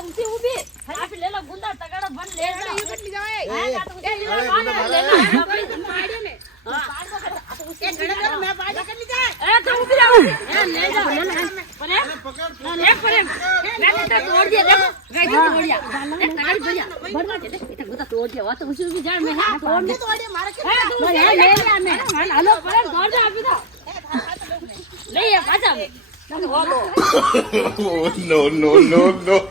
તો ઊભી ઊભી આપી લે લો ગુંદા તગાડા બન લે લો ઈ કેટલી જવાય હા તો એ લે પાડ્યો ને હા એ ઘડે મે પાડ્યો કેટલી જાય એ તો ઊભી રહો એ લે જા પકડ એક પર એક મેં તો તોડ દે દેખો ગઈ તોડ્યા એક તગાડી ભર્યા ભરવા દે એ ગુંદા તોડ દે તો ઊભી જાય મે તોડ દે મારે કેટલી લે લે મે હાલો પર દોડ દે આપી દો લઈ આ પાછા No, no, no, no.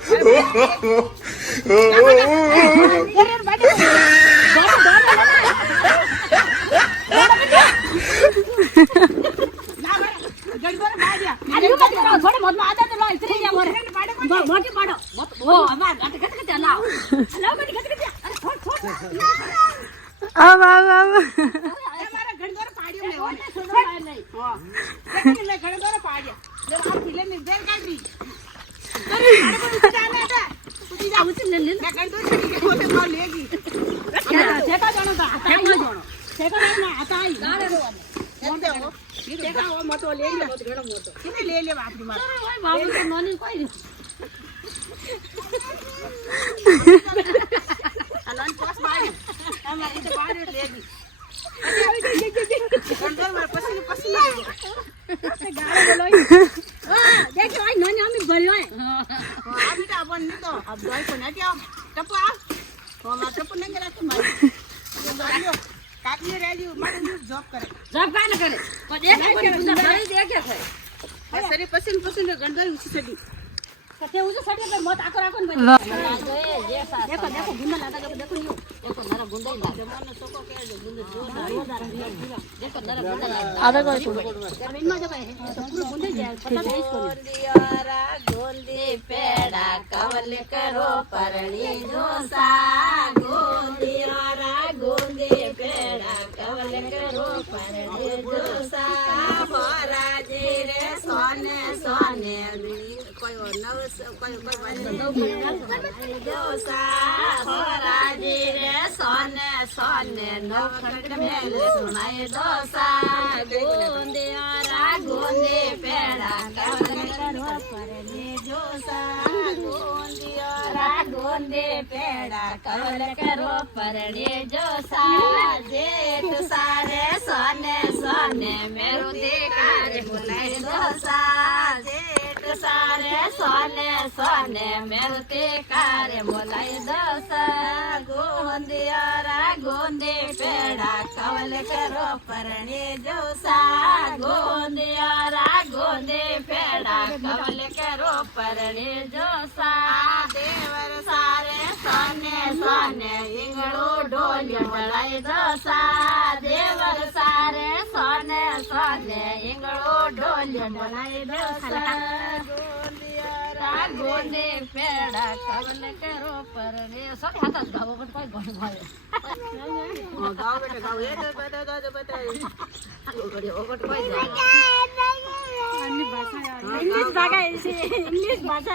English भाषा